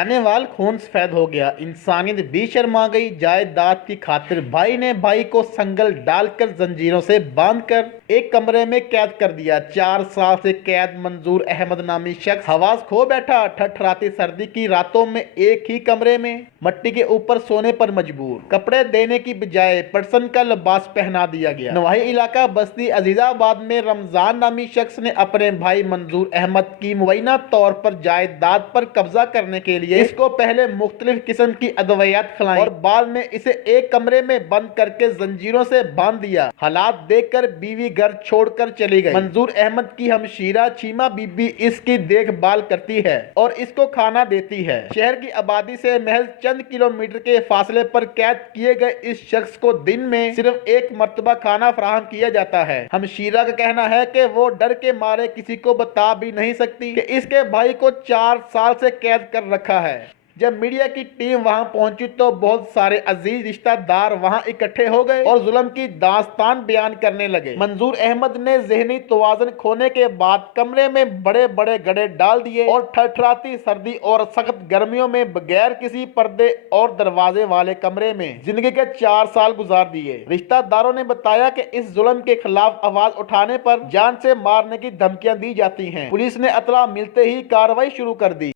खाने वाल खून सफेद हो गया, इंसानियत भी शर्मा गई। जायदाद की खातिर भाई ने भाई को संगल डालकर जंजीरों से बांधकर एक कमरे में कैद कर दिया। 4 साल से कैद मंजूर अहमद नामी शख्स हवास खो बैठा। ठठराती सर्दी की रातों में एक ही कमरे में मट्टी के ऊपर सोने पर मजबूर। कपड़े देने की बजाय पर्सन का लिबास पहना दिया गया। नवाही इलाका बस्ती अजीजाबाद में रमजान नामी शख्स ने अपने भाई मंजूर अहमद की मुबैना तौर पर जायदाद पर कब्जा करने के लिए इसको पहले मुख्तलिफ किस्म की अदवियात खिलाई और बाद में इसे एक कमरे में बंद करके जंजीरों से बांध दिया। हालात देखकर बीवी घर छोड़कर चली गई। मंजूर अहमद की हमशीरा चीमा बीबी इसकी देखभाल करती है और इसको खाना देती है। शहर की आबादी से महज चंद किलोमीटर के फासले पर कैद किए गए इस शख्स को दिन में सिर्फ एक मर्तबा खाना फराहम किया जाता है। हमशीरा का कहना है कि वो डर के मारे किसी को बता भी नहीं सकती कि इसके भाई को 4 साल से कैद कर रखा है। जब मीडिया की टीम वहां पहुंची तो बहुत सारे अजीज रिश्तेदार वहां इकट्ठे हो गए और जुल्म की दास्तान बयान करने लगे। मंजूर अहमद ने ज़हनी तवाज़ुन खोने के बाद कमरे में बड़े बड़े गड्ढे डाल दिए और ठठराती सर्दी और सख्त गर्मियों में बगैर किसी पर्दे और दरवाजे वाले कमरे में जिंदगी के 4 साल गुजार दिए। रिश्तेदारों ने बताया कि इस जुल्म के खिलाफ आवाज उठाने पर जान से मारने की धमकियां दी जाती हैं। पुलिस ने इत्तला मिलते ही कार्रवाई शुरू कर दी।